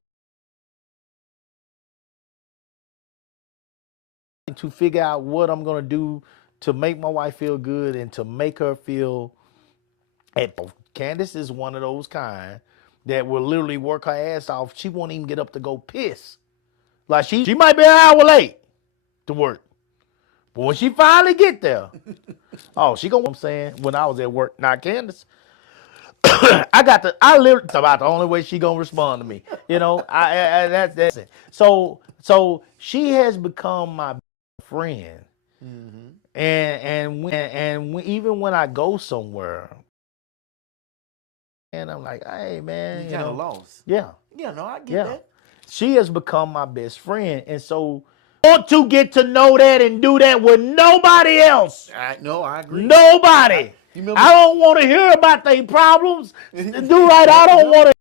to figure out what I'm gonna do to make my wife feel good and to make her feel. And Candace is one of those kind that will literally work her ass off. She won't even get up to go piss. Like she might be an hour late to work. But when she finally get there, she gonna, I'm saying, when I was at work, not Candace, I literally about the only way she gonna respond to me. You know, that's it. So she has become my friend. Mm-hmm. And even when I go somewhere, and I'm like, hey man, you kind of lost. Yeah. Yeah, no, I get that. She has become my best friend, and so I want to get to know that and do that with nobody else. I agree. Nobody. I don't want to hear about their problems. Do right. I don't want to.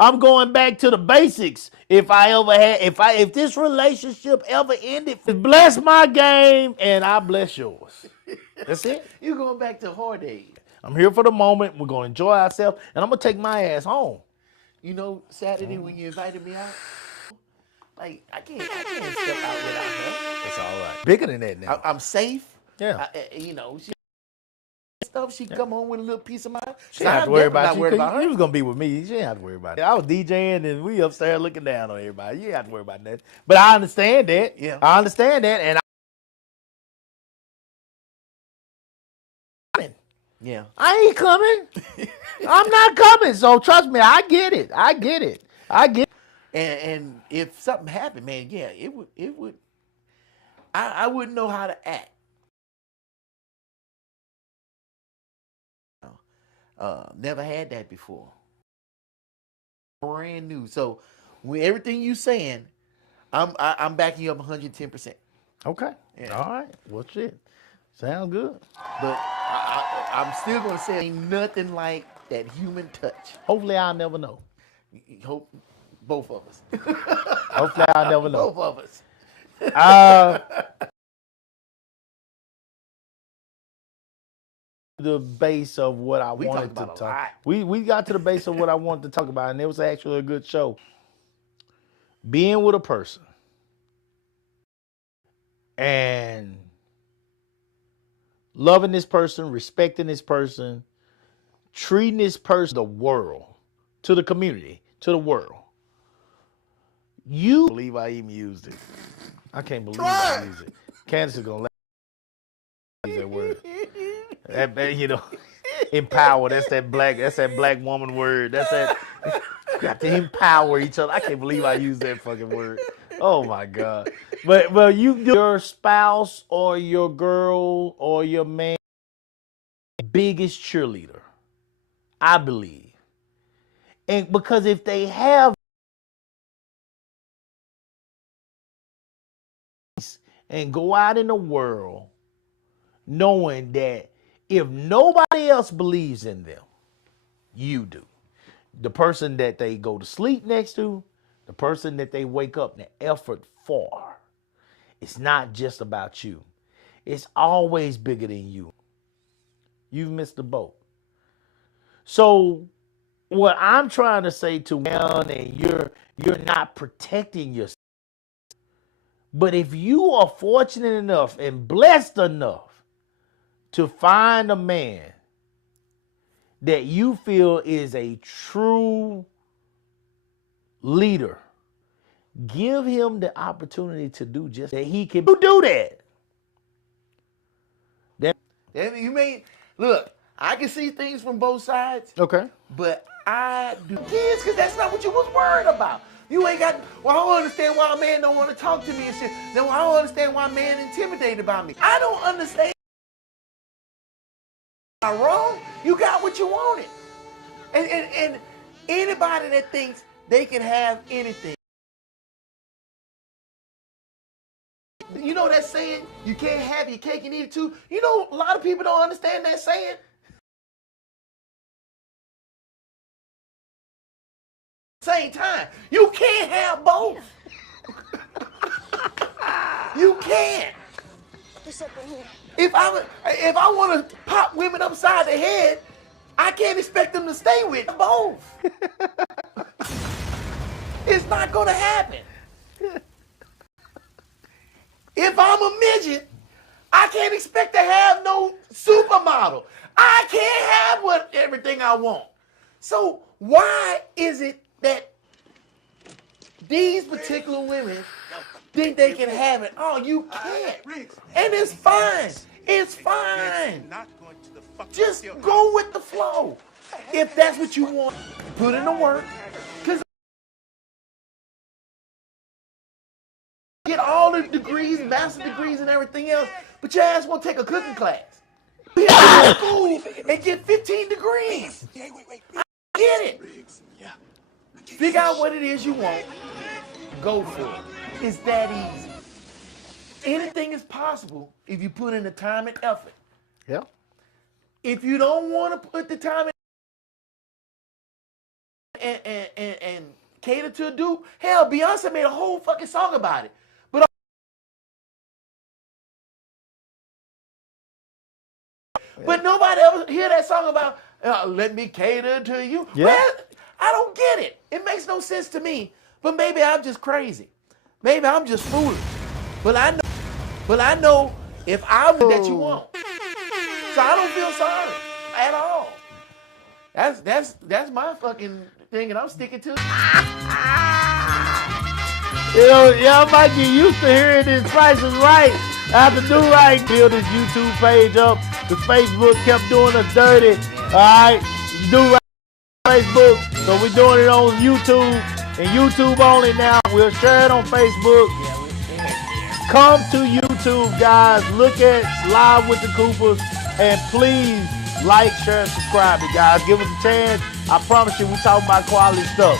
I'm going back to the basics. If this relationship ever ended, bless my game and I bless yours. That's it. You're going back to hard days. I'm here for the moment. We're gonna enjoy ourselves, and I'm gonna take my ass home. You know, Saturday when you invited me out, like I can't step out without her. It's all right. Bigger than that now. I'm safe. Yeah. She come home with a little piece of mind. She didn't have to worry about you. You was gonna be with me. She didn't have to worry about it. I was DJing and we upstairs looking down on everybody. You didn't have to worry about that. But I understand that. Yeah. I understand that, and yeah, I ain't coming. I'm not coming. So trust me, I get it. And if something happened, man, yeah, it would. I wouldn't know how to act. Never had that before. brand new. So with everything you saying, I'm backing you up 110%. Okay. Yeah. All right. Well, shit. Sounds good. But I'm still gonna say ain't nothing like that human touch. Hopefully, I'll never know. Hope both of us. Hopefully, I'll never know. Both of us. The base of what I We wanted talked about to a talk. lot. We got to the base of what I wanted to talk about, and it was actually a good show. Being with a person and loving this person, respecting this person, treating this person, the world, to the community, to the world. You believe I even used it. I can't believe I used it. Candace is gonna let me use that word. That, you know, empower. That's that black woman word. That's that. You have to empower each other. I can't believe I used that fucking word. Oh my God. But you, your spouse or your girl or your man, biggest cheerleader, I believe. And because if they have and go out in the world knowing that if nobody else believes in them, you do. The person that they go to sleep next to, the person that they wake up, the effort for. It's not just about you. It's always bigger than you. You've missed the boat. So what I'm trying to say to men, and you're not protecting yourself. But if you are fortunate enough and blessed enough to find a man that you feel is a true leader, give him the opportunity to do just that. He can do that. You may look. I can see things from both sides. Okay. But I do kids because that's not what you was worried about. You ain't got. Well, I don't understand why a man don't want to talk to me and shit. Then I don't understand why a man intimidated about me. I don't understand. Am I wrong? You got what you wanted, and anybody that thinks they can have anything. You know that saying, you can't have your cake and eat it too? You know, a lot of people don't understand that saying. Same time, you can't have both. You can't. If I want to pop women upside the head, I can't expect them to stay with both. It's not gonna happen. If I'm a midget, I can't expect to have no supermodel. I can't have everything I want. So why is it that these particular women think they can have it? Oh, you can't. And it's fine. It's fine. Just go with the flow. If that's what you want, put in the work. Because get all the degrees, master degrees and everything else, but your ass won't take a cooking class. Be out of school and get 15 degrees. I get it. Figure out what it is you want. Go for it. It's that easy. Anything is possible if you put in the time and effort. Yeah. If you don't want to put the time and cater to a dude, hell, Beyonce made a whole fucking song about it. But nobody ever hear that song about let me cater to you. Yeah. Man, I don't get it. It makes no sense to me. But maybe I'm just crazy. Maybe I'm just foolish. But I know if I'm that you want. So I don't feel sorry at all. That's my fucking thing, and I'm sticking to it. You know, y'all might get used to hearing this Price is Right. I have to do right. Build this YouTube page up. The Facebook kept doing us dirty. All right, do right on Facebook. So we're doing it on YouTube and YouTube only now. We'll share it on Facebook. Come to YouTube, guys. Look at Live with the Coopers, and please like, share, and subscribe, guys. Give us a chance. I promise you, we talk about quality stuff.